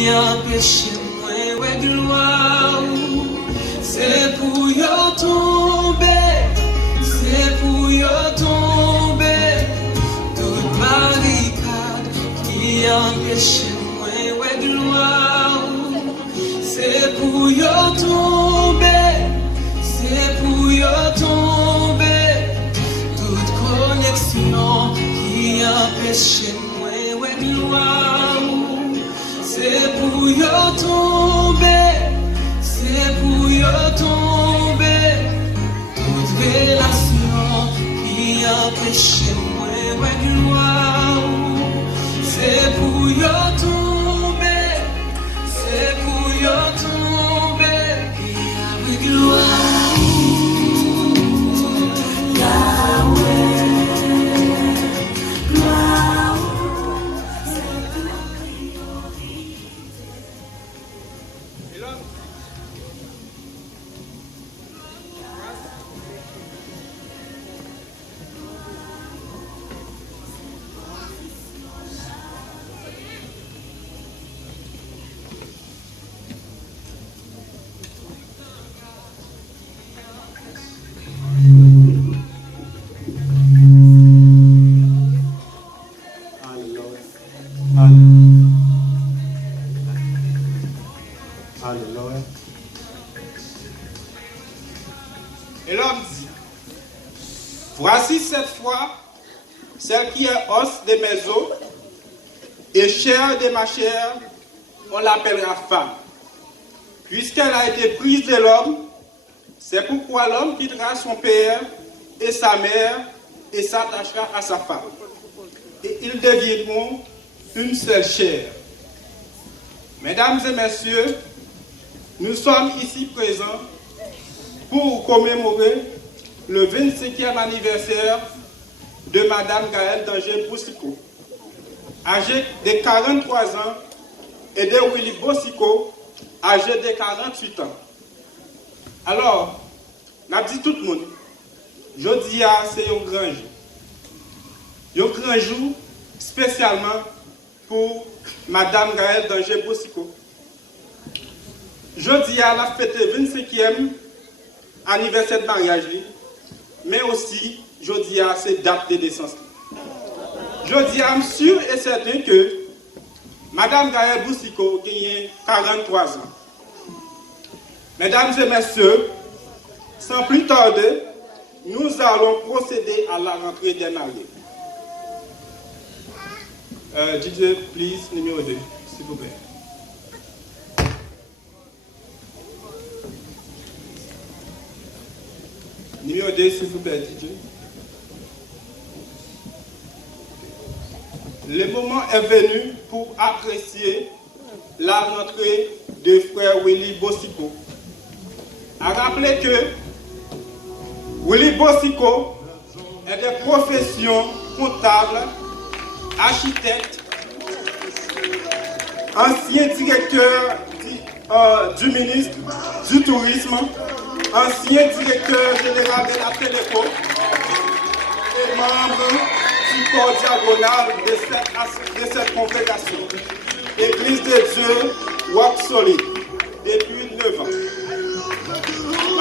qui empêche moi ouais gloire. C'est pour yo tomber, c'est pour yo tomber. Toute barricade qui empêche moi ouais gloire. C'est pour yo tomber, c'est pour yo tomber. Toute connexion qui empêche moi ouais gloire. C'est pour yo tomber, c'est pour yo tomber. Toute relation qui empêche moi ouais gloire. C'est pour yo tomber, c'est pour yo tomber. Et avec gloire. Et l'homme dit, voici cette fois celle qui est os de mes os et chair de ma chair, on l'appellera femme. Puisqu'elle a été prise de l'homme, c'est pourquoi l'homme quittera son père et sa mère et s'attachera à sa femme. Et ils deviendront une seule chair. Mesdames et messieurs, nous sommes ici présents pour commémorer le 25e anniversaire de Madame Gaëlle Danger-Boussicot, âgée de 43 ans, et de Willy Boussicot, âgé de 48 ans. Alors, n'a dit tout le monde, jeudi c'est un grand jour. Un grand jour spécialement pour Madame Gaëlle Danger-Boussicot. Jeudi a fêté le 25e anniversaire de mariage, mais aussi jeudi c'est date de naissance. Jeudi je suis sûr et certain que Madame Gaëlle Boussicot a 43 ans. Mesdames et messieurs, sans plus tarder, nous allons procéder à la rentrée des mariés. DJ, please, numéro 2, s'il vous plaît. Numéro 2, s'il vous plaît, DJ. Le moment est venu pour apprécier la rentrée de frère Willy Boussicot. À rappeler que Willy Boussicot est de profession comptable, architecte, ancien directeur du ministre du Tourisme, ancien directeur général de la Téléco et membre du corps diagonal de cette congrégation. Église de Dieu, Rock Solide, depuis 9 ans.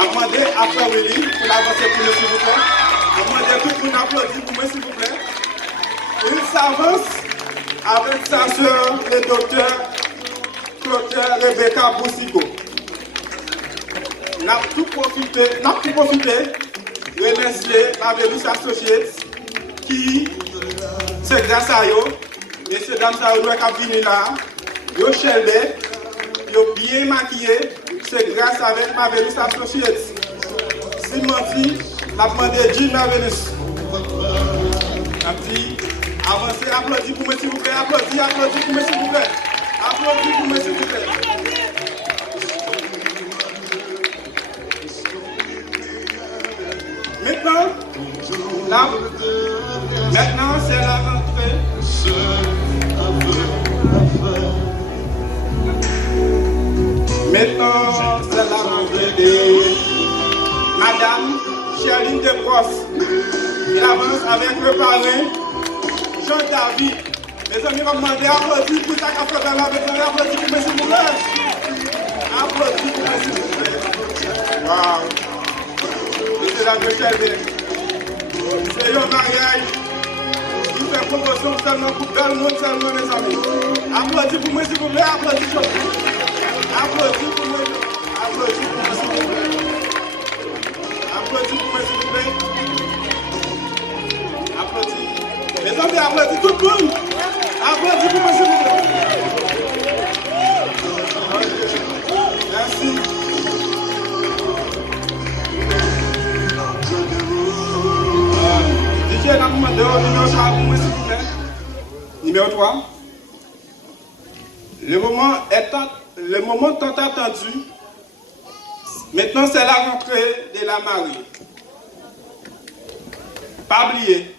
Je demande à Frère Willy pour l'avancer pour nous, s'il vous plaît. Je demande tout le monde applaudir pour moi, s'il vous plaît. Il s'avance avec sa soeur, le docteur Rebecca Boussicot. N'a tout profité de remercier Marvelous Associates qui, c'est grâce à eux, et ces dames qui viennent là, ils sont chelbés, ils sont bien maquillés, c'est grâce avec Marvelous Associates. Si je dis, la demande Jean Marvelous. Avancez, applaudissez pour moi s'il vous plaît, applaudissez pour moi s'il vous plaît. Applaudissez pour moi s'il vous plaît. Maintenant, c'est la rentrée. Maintenant, c'est la rentrée de Madame Charline Desbrosses. Il avance avec le parrain Jean-David Mes amis, comme demandé, applaudis pour ça qu'a fait dans la maison, applaudis pour mes s'il vous plaît. Applaudis pour mes s'il vous plaît. Waouh. C'est la Michel. C'est un mariage qui fait promotion seulement pour dans le monde seulement, mes amis. Applaudis pour moi, s'il vous plaît, applaudis pour moi. Applaudis pour moi. Applaudis pour moi, s'il vous plaît. Applaudis pour moi, s'il vous plaît. Applaudis. Mes amis, applaudis tout le monde. Applaudis pour moi, s'il vous plaît. Merci. DJ, on a demandé au numéro 3 pour moi, s'il vous plaît. Numéro 3. Le moment tant attendu. Maintenant, c'est la rentrée de la mariée. Pas oublier,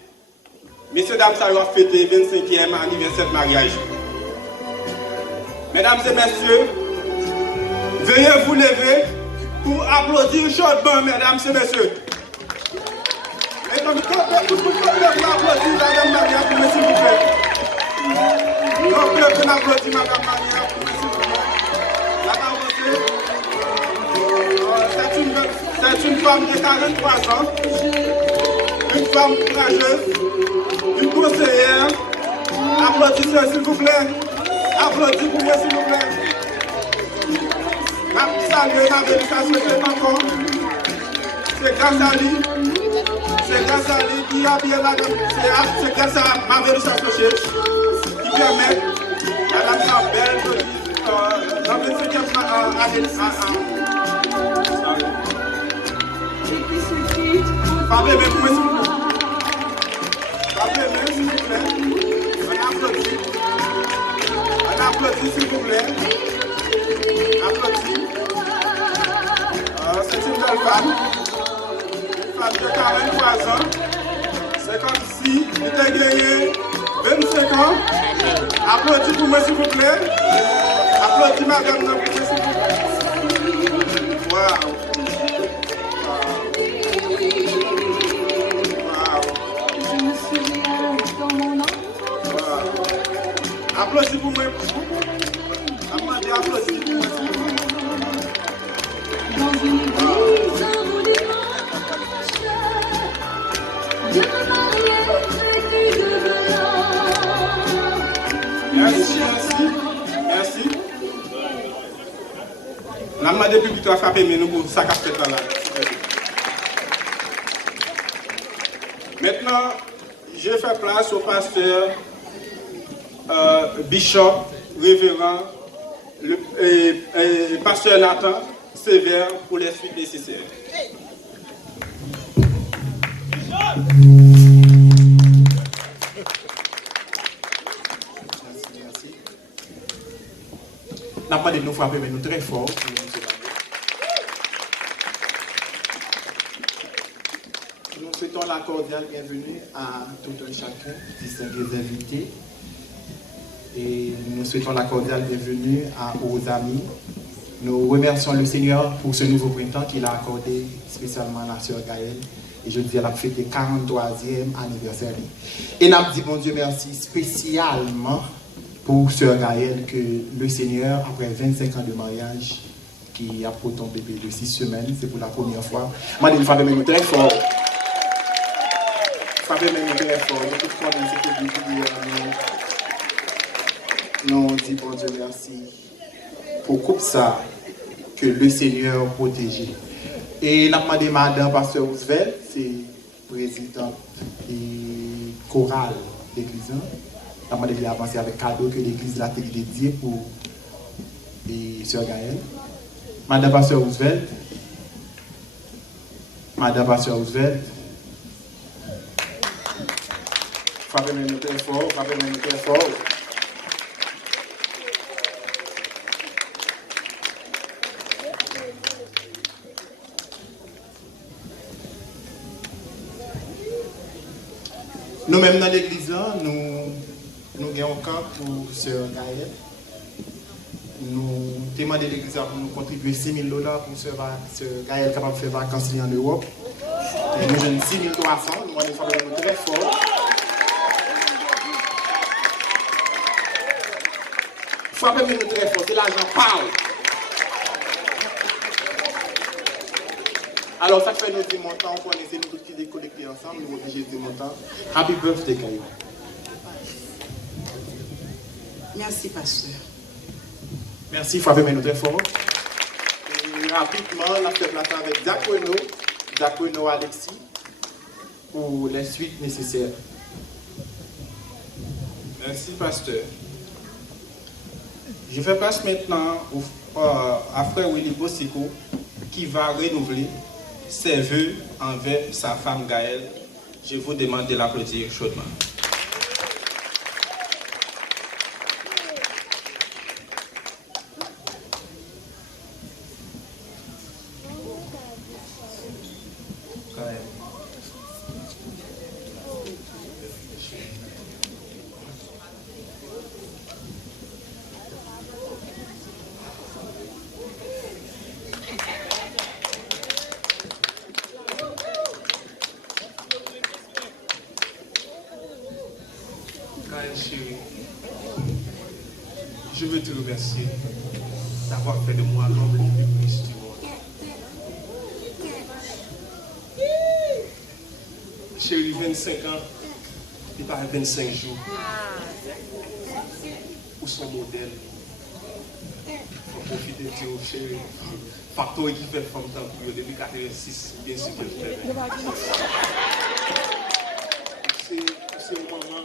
messieurs, dames, ça va fêter le 25e anniversaire de mariage. Mesdames et messieurs, veuillez vous lever pour applaudir chaudement, mesdames et messieurs. Mesdames, tout le monde applaudir Madame Maria pour s'il vous plaît. Donc, on applaudit Madame Maria pour s'il vous plaît. C'est une femme de 43 ans, une femme courageuse, une conseillère. Applaudissez s'il vous plaît. Applaudissez pour moi s'il vous plaît. Salut ma belle, ça se fait encore. C'est grâce à lui. C'est grâce à lui qui a bien la dame. C'est grâce à ma belle associée qui permet à la femme belle dans le 25e année. Parlez même pour moi, s'il vous plaît. Parlez même, s'il vous plaît. On applaudit. On applaudit, s'il vous plaît. Applaudit. C'est une belle femme. Une femme de 43 ans. C'est comme si il était gagné 25 ans. Applaudis pour moi, s'il vous plaît. Applaudis, madame, pour moi, s'il vous plaît. Wow. Applaudissez pour moi. Applaudissez pour moi. Dans une église de Merci. La demandé public à frapper, mais nous pour ça qu'a fait là. Maintenant, je fais place au pasteur Bishop, révérend, pasteur Nathan Sévère pour les suites nécessaires. Merci. N'a pas de nous frapper, mais nous très fort. Nous souhaitons la cordiale bienvenue à tout un chacun, distingués invités. Et nous souhaitons la cordiale bienvenue aux amis. Nous remercions le Seigneur pour ce nouveau printemps qu'il a accordé spécialement à la sœur Gaëlle. Et je dis à la fête du 43e anniversaire. Et nous dit bon Dieu merci spécialement pour sœur Gaëlle que le Seigneur, après 25 ans de mariage, qui a pour ton bébé de 6 semaines, c'est pour la première fois. Moi, il fallait même très fort. Il fallait même très fort. Nous dit bon Dieu merci pour coupe ça que le Seigneur protège. Et nous avons demandé Madame Pasteur Roosevelt, c'est présidente et chorale de l'église. Nous avons demandé d'avancer avec cadeau que l'église l'a dédié pour sœur Gaëlle. Madame Pasteur Roosevelt. Madame Pasteur Roosevelt. Frappez-moi très fort, frappez-moi très fort. Nous-mêmes dans l'église, nous avons un camp pour sœur Gaëlle. Nous demandons à l'église pour nous contribuer $6,000 pour sœur Gaëlle capable de faire vacances en Europe. Et nous avons 6 300, nous allons faire très fort. Frappez-nous très fort, c'est l'argent parle. Alors, ça fait nous dire montant, on essaie de tous qui collecter ensemble, nous obligés de dire montant. Happy birthday, Caillou. Merci, pasteur. Merci, frappez-nous très fort. Et rapidement, on fait plateau avec Zach Renaud, Alexis, pour les suites nécessaires. Merci, pasteur. Je fais place maintenant à frère Willy Bossico qui va renouveler ses vœux envers sa femme Gaëlle. Je vous demande de l'applaudir chaudement. Gaëlle. Gaëlle chérie, je veux te remercier d'avoir fait de moi l'homme le plus riche du monde. Chérie, 25 ans, et pas 25 jours. Où son modèle? Faut profiter de toi, chérie. Facteur qui fait femme tant pour depuis 86, bien sûr que je t'aime. C'est au moment.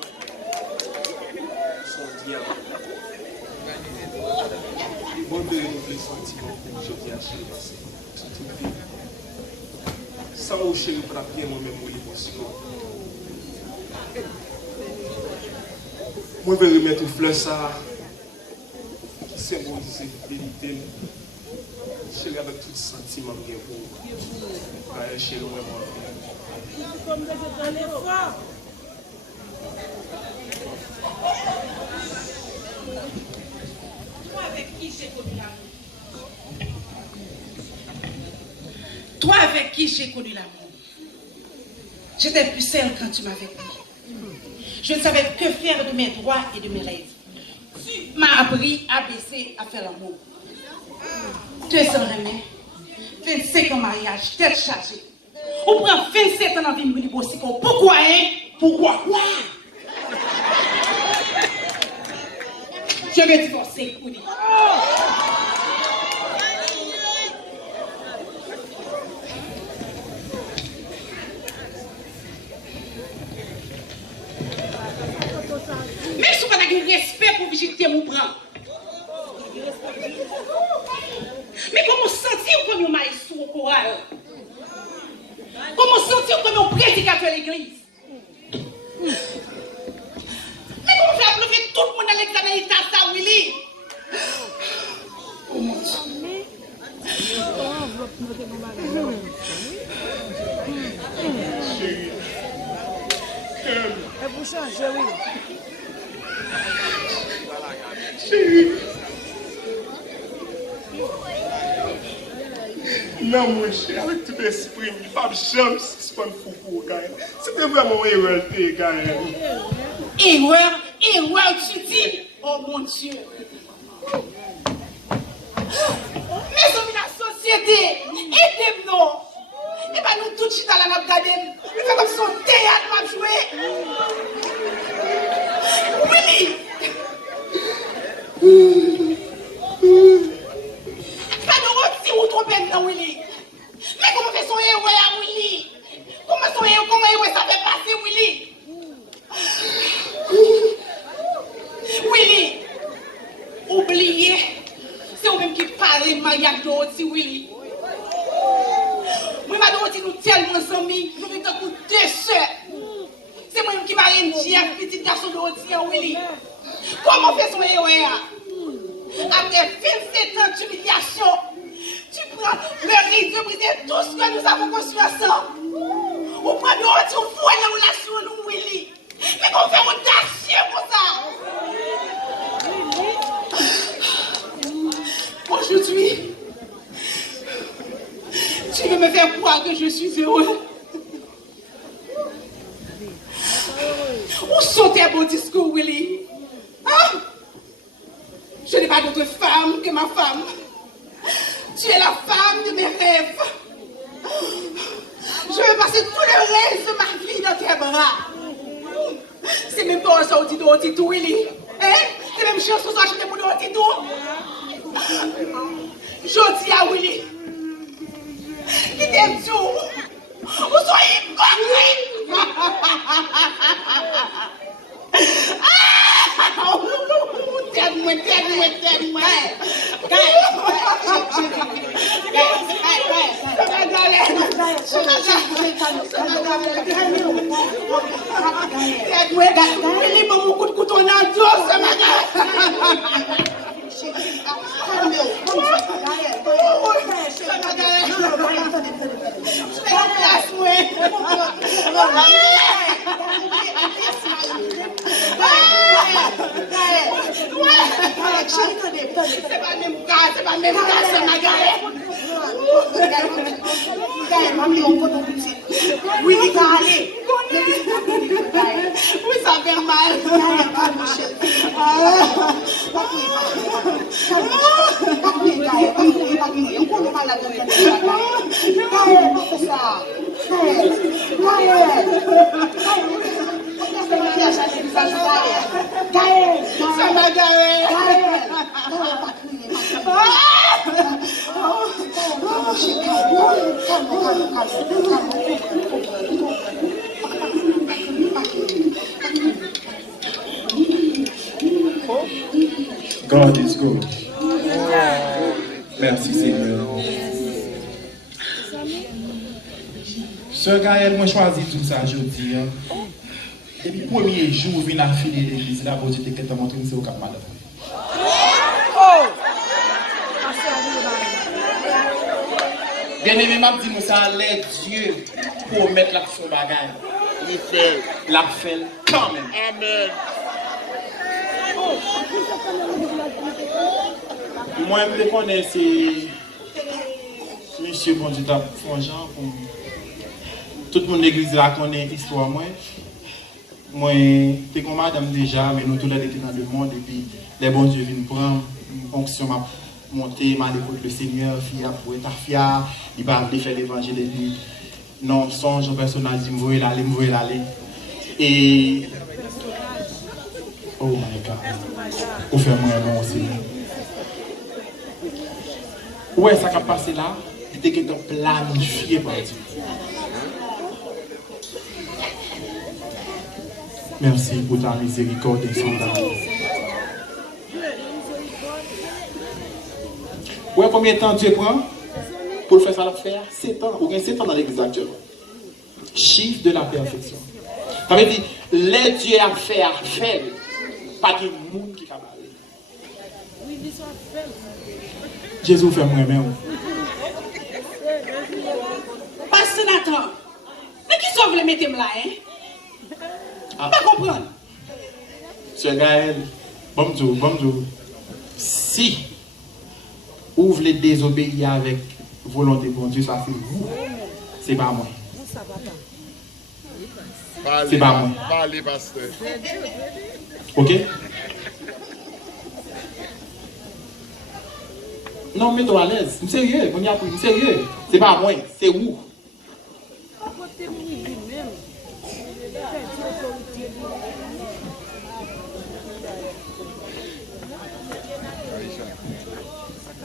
Bon de renouveler sentiments pour je viens chérie c'est tout bien. Sans au chérie pour appuyer moi-même pour l'émotion. Moi je vais remettre une fleur ça qui symbolise la fidélité. Chérie avec tout sentiment bien pour vous. Gaëlle chérie vraiment. Toi avec qui j'ai connu l'amour. J'étais plus seule quand tu m'avais pris. Je ne savais que faire de mes droits et de mes rêves. Tu m'as appris à baisser, à faire l'amour. 200 remèdes, 25 ans mariage, tête chargée. On prend 27 ans en vie de Bossico. Pourquoi, hein? Pourquoi? Quoi? Je vais divorcer, Willy. Mais si vous avez du respect pour visiter mon bras. Mais comment sentir comme un maestro au choral? Comment sentir comme un prédicateur à l'église? Mais comment faire lever tout le monde à l'examen d'état ça, Willy? Oh mon Dieu. Chérie. Et pour changer, oui. Chérie. Non, mon cher, avec tout l'esprit, pas de jamais suspendre pour Gaëlle. C'était vraiment une erreur, Gaëlle. Erreur, tu dis? Oh mon Dieu. Mes amis, la société, aidez-nous. Et bien nous tout de suite à la nappe garden. Nous faisons comme son théâtre m'a joué. Willy. Pas de rôti ou trop peine dans Willy. Mais comment fait son héros à Willy? Comment héros ça fait passer Willy? Willy, oubliez, c'est vous-même qui parlez de mariage de rôti, Willy. Moi, madame, nous tellement amis, nous vivons comme deux sœurs. C'est moi qui marie une petit garçon de rôti, Willy. Comment fait son héros? Après 27 ans d'humiliation, tu prends le risque de briser tout ce que nous avons construit ensemble. Ou prends le retour pour la relation, nous, Willy. Mais qu'on fait audacieux pour ça. Aujourd'hui, tu veux me faire croire que je suis heureux. Où sont tes beaux discours, Willy? Hein? Je n'ai pas pas d'autre femme que ma femme. Tu es la femme de mes rêves. Je vais passer tout le reste de ma vie dans tes bras. C'est même pas ça au titou, Willy. Hein? C'est même chose que ça acheter pour le titou. Je dis à Willy. Qui t'aime tout? Vous soyez hypocrite! Tête-moi. C'est pas même cas, c'est ma galère. Oui, il va aller. Oui, ça fait mal. Ça m'a garé. God is good. Merci Seigneur. Sœur Gaël, moi choisi tout ça aujourd'hui. Depuis le premier jour, je viens à filer l'église, là, pour dire que tu as montré que c'est au Cap Madame. Bien aimé, m'a dit ça, les Dieu pour mettre la son bagage. Il fait la fin quand même. Amen. Moi, je connais c'est monsieur bon Dieu t'a Fonjean pour tout le monde de l'église là connaît l'histoire moi. Moi, t'es comme madame déjà, mais nous tous les étaient dans le monde et puis les bons dieux viennent prendre une fonction m'a monter, m'a écouté le Seigneur, fia pour être fia, il va faire l'évangile et puis non, songe un personnage dit me voyez l'aller. Et oh my God. Ou fait moi non aussi. Ouais, ça qui a passé là, c'était que tu planifié par Dieu. Merci pour ta miséricorde infondable. Ouais, combien de temps Dieu prend pour faire ça l'affaire? 7 ans. Ou bien 7 ans dans l'église actuellement. Chiffre de la perfection. Ça veut dire, les dieux à faire, pas de monde qui a parlé. Jésus fait moi-même. Pasteur Nathan, mais qui sauve le mettre là, hein? Ah. Pas comprendre. Sœur Gaël, bonjour. Si vous voulez désobéir avec volonté de Dieu, ça c'est vous. C'est pas moi. C'est pas moi. Parlez, pasteur. Ok? Non, mets-toi à l'aise. Je suis sérieux. Je suis sérieux. C'est pas moi. C'est vous.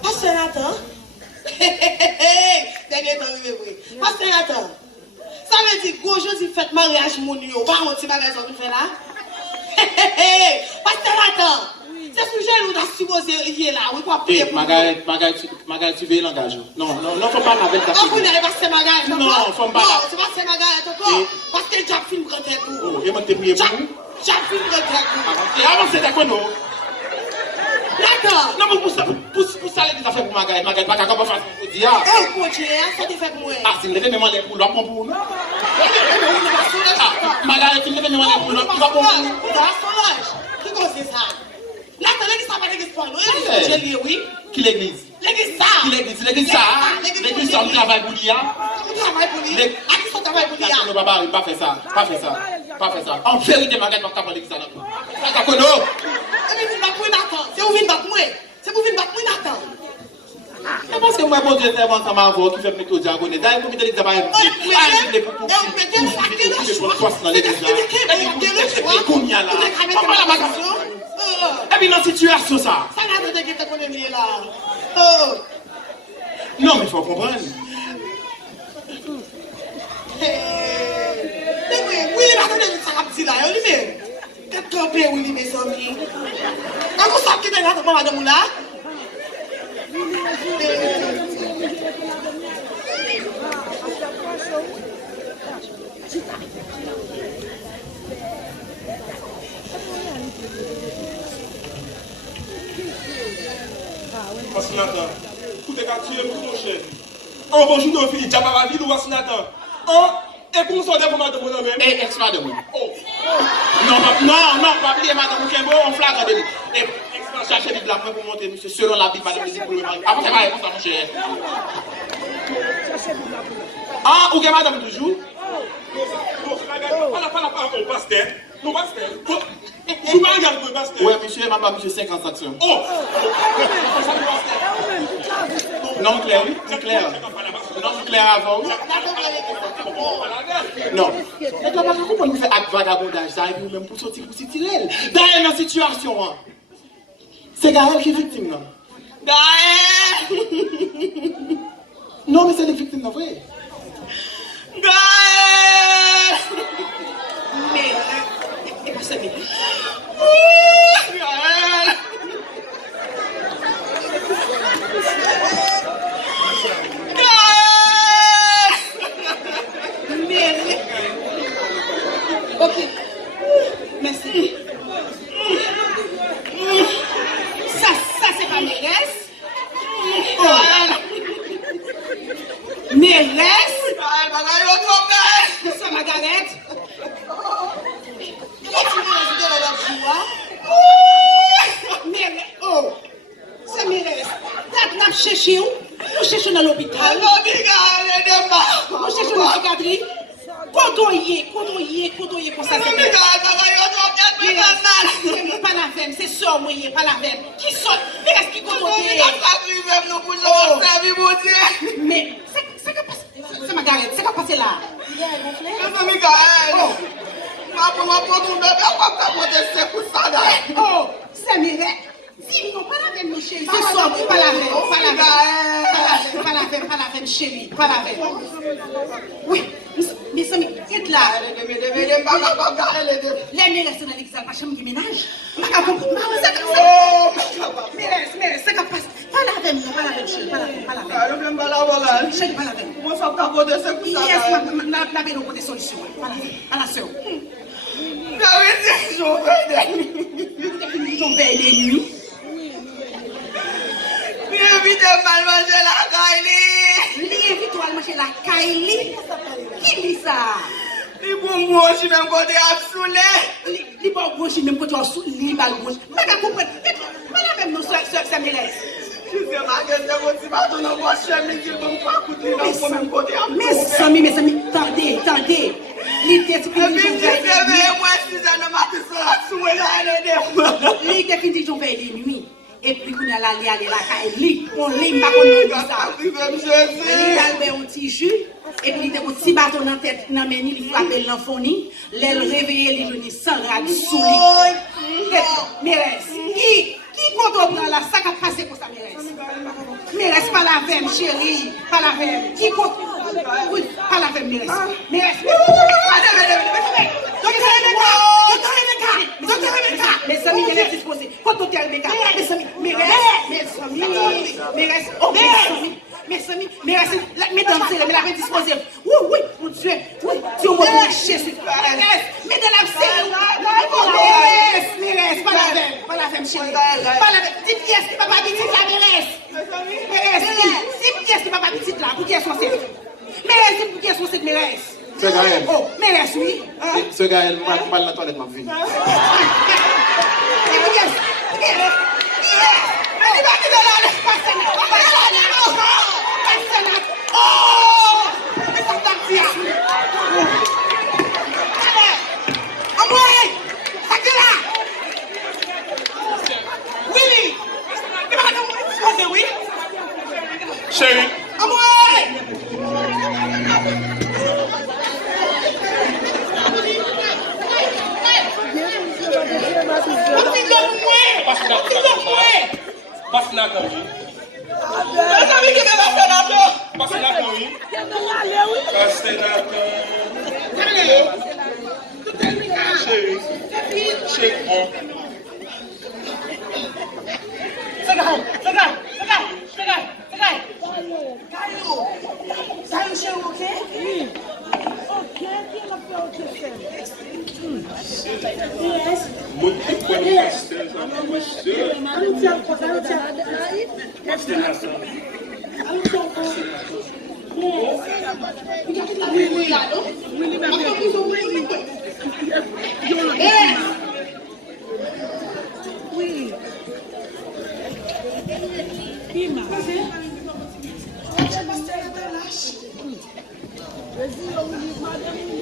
Pasteur Nathan. Pasteur Nathan. Ça veut dire que aujourd'hui, faites mariage mon yo. Pas un petit mariage qu'on fait là. Pasteur Nathan. C'est ce sujet où on a supposé y là. Oui, quoi, prier pour Margaret, tu veux l'engagement. Non, faut pas avec ta fille. Vous n'avez pas cette Margaret. Non, faut pas. Non, c'est pas cette Margaret. Parce que Jack film grand tout. Oh, et moi, t'es prié pour vous? Jack film grand tout. Et avancez d'accord, non? D'accord. Non, mais pour ça, les affaires pour Margaret, pas capable de faire ce que vous dites. Eh, pour Dieu, ça te fait pour moi. Ah, si vous levez, mais moi, les poules, on va pour nous. Margaret, tu me levez, mais moi, les poules, on va pour nous. Qui c'est ça? Là, l'église, ça va l'église pour nous. Oui. Qui l'église? L'église ça. Qui l'église ça? L'église ça, on travaille pour lui. On travaille pour lui. À qui ça travaille pour lui? Non, papa, pas fait ça. Pas fait ça. En vérité, Margaret, on va l'église ça. D'accord, non? C'est où vient battre moi? C'est moi, bon Dieu, c'est moi, ça m'a qui fait mettre au diagonale. D'ailleurs, vous mettez les travail. Et puis, dans situation, ça. Non, mais il faut comprendre. Oui, ça va dire là, lui-même. Qu'est-ce que tu oui, mes amis? Quand vous sortez de là, vous madame là? Sénateur, vous êtes tué pour nos chefs. En bonjour, nos filles, Djababa Ville ou Sénateur. Et pour nous sortir pour madame mon même. Et ex-madame. Non, pas oublier madame Kembo, on flagrant de lui. Et cherchez les blagues pour monter, monsieur, selon la vie, madame, pour le mari. Après, c'est pas réponse à mon cher. Ah, ou bien madame toujours? On pasteur. Nous pasteur. Vous pas regarder le pasteur. Oui, monsieur, maman, monsieur, 50 sanctions. Oh! Non, Claire, oui, c'est clair. Non, Claire avant. Non. Et toi, pourquoi nous faisons acte vagabondage, ça, et nous-mêmes pour sortir pour s'y tirer? D'ailleurs, dans la situation, c'est Gaël qui est victime, non? Gaël! Non, mais c'est les victimes, non, vrai? Gaël! Mais, c'est pas ça, mais... Gaël! Ok. Merci. Ça c'est pas Mérès. Mérès. C'est Margaret. Mérès. Oh. C'est Mérès. T'as cherché où? Vous cherchez dans l'hôpital. Vous cherchez dans la psychiatrie. Côtoyer pour ça. C'est pas la veine, c'est ça, moi, pas la veine. Qui sort? Mais est-ce qu'il côtoyer? Mais, c'est quoi passer? C'est Margaret, c'est quoi passer là? Oh, c'est Mireille. Si, non, pas la veine, mon chéri. C'est ça, pas la veine, pas la veine, chéri, pas la veine. Oui, mais ça, est là. Les mères restent dans l'exaltation du ménage. Mais c'est capable. Pas la veine, chéri, pas la veine. Chéri, pas la veine. Yes, la veine, on a des solutions. Pas la sœur. Ils ont veillé les nuits. Invite mal manger la Kylie. Li invite mal manger la Kylie. Qui dit ça? Li bon bouche même côté absolé. Li bon bouche même côté absolé. Li mal bouche. Mais qu'à comprendre. Pas la même nous ça Mérès. Je sais pas que c'est aussi pas ton bouche mais tu peux pas coûter dans le même côté absolé. Mes amis, tendez. Li te fin di joun veille. Moi si ça ne m'a pas soué là Li te fin di joun veille nuit. Et puis, quand il y a la Kylie, on lit pas qu'on ça. Il a un petit jus, et puis il a un petit bâton dans la tête, il frappe l'enfant, il réveille les jeunes sans rade sous lui. Mérès, qui compte dans la sac à passer pour ça, Mérès? Mérès, pas la veine, chérie, pas la veine. Qui compte? Oui, pas la veine, Mérès. Mérès, mes amis, il est disposé. Quand on est Rebecca, mes amis, mesdames, c'est la veine disposée. Oui, mon Dieu, oui, si on va toucher, c'est mesdames, c'est Mérès, pas la veine, chérie. Pas la veine. Dis pièces qui va pas petite là, Mérès. Dis pièces qui va pas petite là, pour qui est censé. Mérès, dis pour qui est censé, Mérès. C'est Gaël. Oh, Mérès, oui. C'est Gaël, moi, je parle dans la toilette, ma vie. Chérie. Passe la caméra. Vas-y, on lui demande.